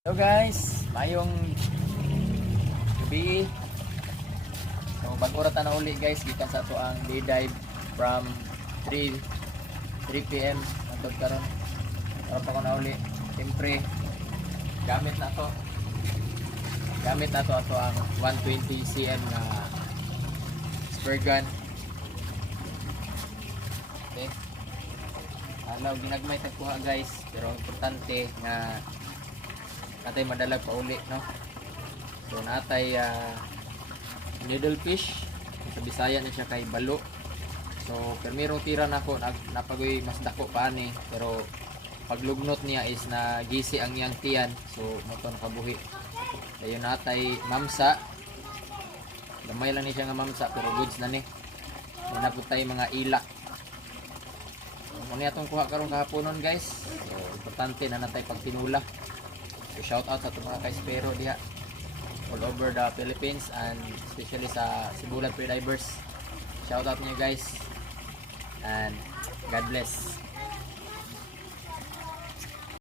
Hello guys, mayong gabi. So bag-orata na uli guys, gikan sa ato ang day dive from 3 p.m. hangtod karon. Para pa ko na uli. Siyempre, gamit na to ato ang 120 cm na spare gun. Okay. Alaw ginagmay tagkuha guys, pero importante nga natay madalag pa uli, no? So natay needlefish, sa Bisaya na siya kay balo. So permirong tira na ako napagoy mas dako pa ni, pero paglugnot niya is na gisi ang iyang tiyan, so moton kabuhi. Ayun natay mamsa, gamay lang ni siya nga mamsa pero goods na ni. Manaputay mga ilak. So muna atong kuha karon kahaponon guys. So importante na natay pagtinula. So shout out sa mga kaispero diha all over the Philippines and especially sa Sibulan Freedivers. Shout out niyo guys and God bless.